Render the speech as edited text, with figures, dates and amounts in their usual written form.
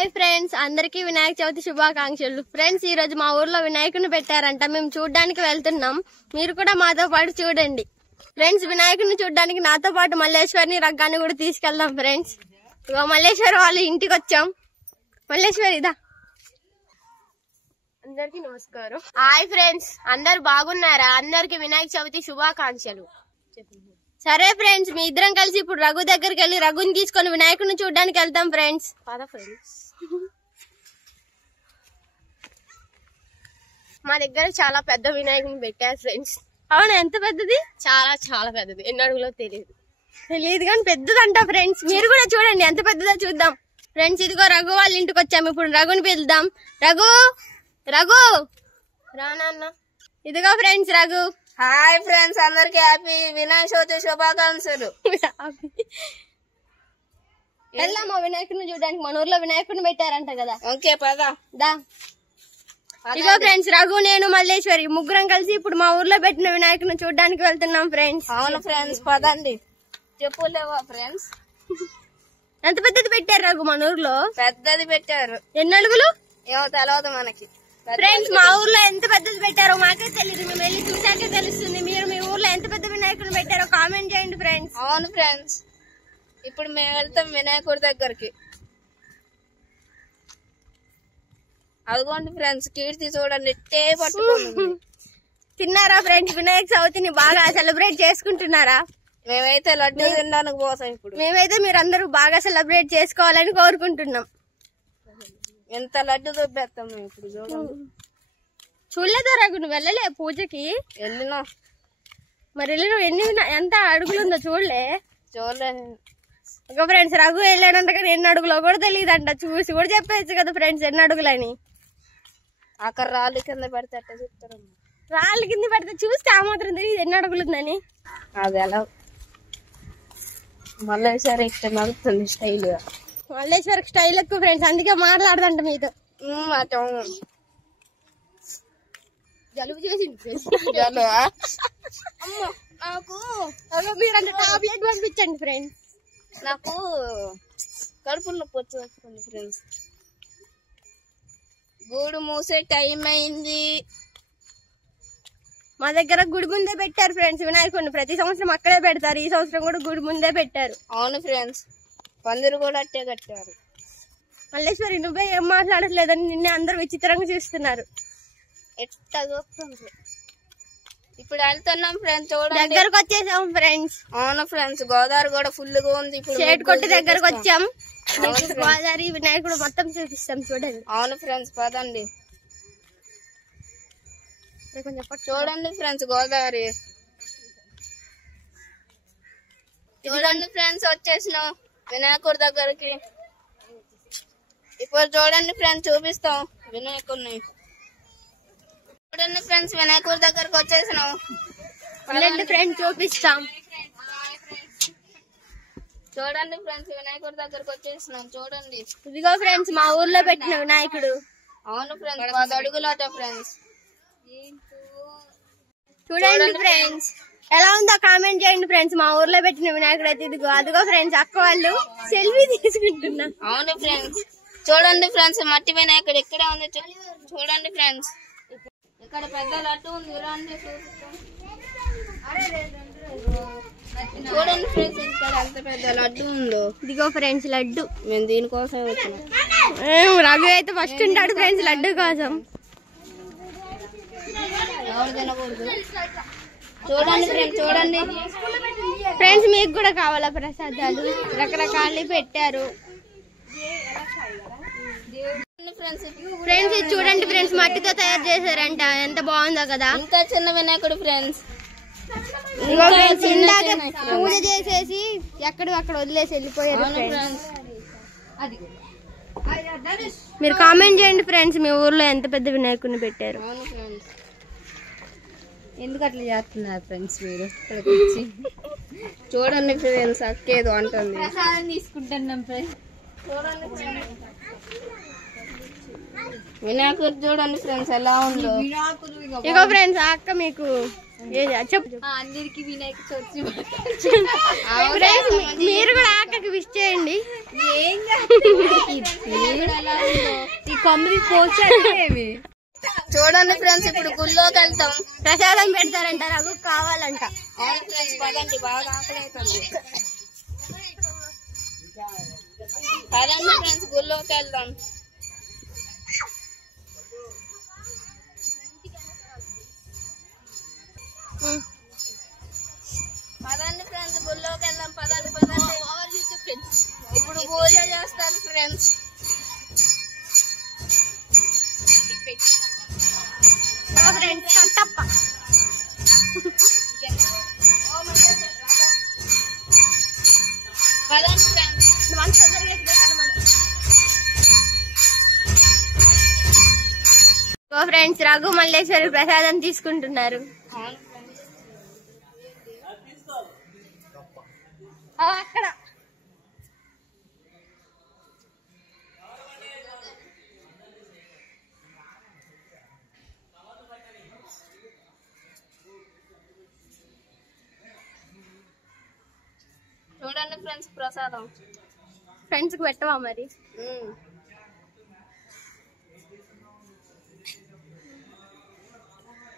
Hi friends, అందరికీ వినాయక చవితి శుభాకాంక్షలు. Friends, ఈ రోజు మా ఊర్లో వినాయకుని పెట్టారంట. మేము చూడడానికి వెళ్తున్నాం. మీరు కూడా మాతో పాటు చూడండి. ఫ్రెండ్స్, వినాయకుని చూడడానికి నాతో పాటు మల్లేశ్వరిని, రగ్గాన్ని కూడా తీసుకెళ్దాం. ఫ్రెండ్స్, ఇగో మల్లేశ్వరి వాళ్ళ ఇంటికి వచ్చాం. మల్లేశ్వరి ఇదా. అందరికి నమస్కారం. హాయ్ ఫ్రెండ్స్, అందరు బాగున్నారా? అందరికి వినాయక చవితి శుభాకాంక్షలు. సరే ఫ్రెండ్స్, మీ ఇద్దరం కలిసి ఇప్పుడు రఘు దగ్గరికి వెళ్ళి రఘుని తీసుకొని వినాయకుడిని చూడడానికి వెళ్తాం. ఫ్రెండ్స్ పద ఫ్రెండ్స్. మా దగ్గర చాలా పెద్ద వినాయకుని పెట్టారు ఫ్రెండ్స్. అవునా? ఎంత పెద్దది? చాలా చాలా పెద్దది. ఎన్ని అడుగులో తెలియదు కానీ పెద్దదంట ఫ్రెండ్స్. మీరు కూడా చూడండి ఎంత పెద్దదో చూద్దాం. ఫ్రెండ్స్, ఇదిగో రఘు వాళ్ళ ఇంటికి వచ్చాము. ఇప్పుడు రఘుని పిలుద్దాం. రఘు రఘు రానా. ఇదిగో ఫ్రెండ్స్ రఘు. హాయ్ ఫ్రెండ్స్, అందరికి హ్యాపీ వినాయక చవితి శుభాకాంక్షలు. వెళ్దామా వినాయకుడిని చూడడానికి? మన ఊర్లో వినాయకుడిని పెట్టారంట కదా. ఓకే పద. ఇదిగో ఫ్రెండ్స్, రఘు, నేను, మల్లేశ్వరి ముగ్గురం కలిసి ఇప్పుడు మా ఊర్లో పెట్టిన వినాయకుడిని చూడడానికి వెళ్తున్నాం. ఫ్రెండ్స్ అవును ఫ్రెండ్స్, పదండి. చెప్పులేవా ఫ్రెండ్స్? ఎంత పెద్దది పెట్టారు రఘు? మన ఊర్లో పెద్దది పెట్టారు. ఎన్ని అడుగులు ఏమో తెలియదు మనకి. ఫ్రెండ్స్, మా ఊర్లో ఎంత పెద్దది పెట్టారో మాకే తెలియదు. మేము వెళ్ళి చూసాకే తెలుస్తుంది. మీరు మీ ఊర్లో ఎంత పెద్ద వినాయకుడిని పెట్టారో కామెంట్ చేయండి ఫ్రెండ్స్. అవును ఫ్రెండ్స్, ఇప్పుడు మేము వెళ్తాం వినాయకుడి దగ్గరికి. అదిగోండి ఫ్రెండ్స్, కీర్తి చూడండి ఇట్టే పట్టుకోండి. తిన్నారా ఫ్రెండ్స్? వినాయక చవితిని బాగా సెలబ్రేట్ చేసుకుంటున్నారా? మేమైతే లడ్డు తినడానికి పోతాం. ఇప్పుడు మేమైతే మీరందరూ బాగా సెలబ్రేట్ చేసుకోవాలని కోరుకుంటున్నాం. ఎంత లడ్డు దొబ్బేస్తాం మేము ఇప్పుడు. చూడండి. చూడలేదా రఘు? నువ్వు వెళ్ళలే పూజకి? వెళ్ళినా. మరి ఎంత అడుగులుందో చూడలే? చూడలేదు. ఒక ఫ్రెండ్స్, రఘు వెళ్ళాడంట కానీ ఎన్ని అడుగులో కూడా తెలియదంట. చూసి కూడా చెప్పేచ్చు కదా ఫ్రెండ్స్ ఎన్ని అడుగులని. అక్కడ రాళ్ళు కింద పెడితే అట్ట చెప్తారు. రాళ్ళ కింద పెడితే చూస్తే ఆ మాత్రం తెలియదు ఎన్ని అడుగులుందని. అది ఎలా మళ్ళీ సరే ఇక్కడ నడుస్తుంది స్టైల్ గా. మల్లేశ్వరికి స్టైల్ ఎక్కువ ఫ్రెండ్స్, అందుకే మాట్లాడదంట మీతో. జలుబు చేసింది. నాకు మీరంటే టాబ్లెట్ పంపించండి ఫ్రెండ్స్. నాకు కడుపులో నొప్పి వచ్చేస్తుంది ఫ్రెండ్స్. గూడు మూసే టైం అయింది. మా దగ్గర గుడి ముందే పెట్టారు ఫ్రెండ్స్ వినాయకుడిని. ప్రతి సంవత్సరం అక్కడే పెడతారు. ఈ సంవత్సరం కూడా గుడి ముందే పెట్టారు. అవును ఫ్రెండ్స్, పందిరు కూడా అట్టే కట్టారు. మల్లేశ్వరి, నువ్వే ఏం మాట్లాడట్లేదని నిన్నే అందరు విచిత్రంగా చూస్తున్నారు. ఎట్లా చూస్తుంది. ఇప్పుడు వెళ్తున్నాం ఫ్రెండ్స్. చూడండి దగ్గరకు వచ్చేసాం ఫ్రెండ్స్. అవును ఫ్రెండ్స్, గోదావరి కూడా ఫుల్ గా ఉంది. ఇప్పుడు షేడ్ కొట్టు దగ్గరకు వచ్చాం. గోదావరి వినాయకుడు మొత్తం చూపిస్తాం చూడండి. అవును ఫ్రెండ్స్, పదండి. చూడండి ఫ్రెండ్స్ గోదావరి. చూడండి ఫ్రెండ్స్, వచ్చేసినాం వినాయకుడి దగ్గరికి. ఇప్పుడు చూడండి ఫ్రెండ్స్, చూపిస్తాం వినాయకుడిని. చూడండి ఫ్రెండ్స్, వినాయకుడి దగ్గరకు వచ్చేసినాం. ఫ్రెండ్స్ చూపిస్తాం. చూడండి ఫ్రెండ్స్, వినాయకుడి దగ్గరకు వచ్చేసినాం. చూడండి. ఇదిగో ఫ్రెండ్స్, మా ఊర్లో పెట్టిన వినాయకుడు. అవును ఫ్రెండ్స్, 10 అడుగులాట ఫ్రెండ్స్. చూడండి ఫ్రెండ్స్, ఎలా ఉందో కామెంట్ చేయండి ఫ్రెండ్స్. మా ఊర్లో పెట్టిన వినాయకుడు అయితే ఇదిగో. అదిగో ఫ్రెండ్స్, అక్క వాళ్ళు సెల్ఫీ తీసుకుంటున్నారు. అవును ఫ్రెండ్స్, చూడండి ఫ్రెండ్స్, మట్టి వినాయకుడు ఇక్కడే ఉంది. చూడండి ఫ్రెండ్స్, ఇక్కడ పెద్ద లడ్డు ఉంది. చూడండి ఫ్రెండ్స్, ఇక్కడ ఎంత పెద్ద లడ్డు ఉందో. ఇదిగో ఫ్రెండ్స్ లడ్డు. మేము దీనికోసం వచ్చినాం. రఘు అయితే ఫస్ట్ ఉంటాడు ఫ్రెండ్స్ లడ్డు కోసం. ఎవరు తినకూడదు. చూడండి ఫ్రెండ్స్, చూడండి ఫ్రెండ్స్, మీకు కూడా కావాలా ప్రసాదాలు? రకరకాలు పెట్టారు ఫ్రెండ్స్. ఇది చూడండి ఫ్రెండ్స్, మట్టితో తయారు చేశారంట. ఎంత బాగుందో కదా. ఇంకా చిన్న వినాయకుడు ఫ్రెండ్స్. ఇందాక పూజ చేసేసి అక్కడ వదిలేసి వెళ్ళిపోయారు ఫ్రెండ్స్. మీరు కామెంట్ చేయండి ఫ్రెండ్స్, మీ ఊర్లో ఎంత పెద్ద వినాయకుడిని పెట్టారు. ఎందుకు అట్లా చేస్తున్నారు ఫ్రెండ్స్ మీరు? ఇక్కడికి వచ్చి చూడండి ఫ్రెండ్స్, అక్కేదో అంటుంది. ప్రసాదం తీసుకుంటున్నాం ఫ్రెండ్స్. చూడండి వినాయకుడు చూడండి ఫ్రెండ్స్ ఎలా ఉందో. ఇగో ఫ్రెండ్స్, ఆ అక్క మీకు చెప్పు. అందరికి వినాయక చవితి మీరు కూడా ఆకకి విష్ చేయండి. కొమ్మది పోసేమి. చూడండి ఫ్రెండ్స్, ఇప్పుడు గుళ్ళోకి వెళ్తాం. ప్రసాదం పెడతారంట, రఘు కావాలంట. అవును ఫ్రెండ్స్, పదండి, బాగా ఆకలి అవుతుంది. పదండి ఫ్రెండ్స్, గుళ్ళోకి వెళ్దాం. పదండి ఫ్రెండ్స్, గుళ్ళోకి వెళ్దాం. పదండి పదండి. ఇప్పుడు పూజ చేస్తారు ఫ్రెండ్స్. ఫ్రెండ్స్ కట్టప్ప పదండి ఫ్రెండ్స్. ఫ్రెండ్స్ రఘు మల్లేశ్వరి ప్రసాదం తీసుకుంటున్నారు. అక్కడ చూడండి ఫ్రెండ్స్, ప్రసాదం. ఫ్రెండ్స్ కి పెట్టవా మరి?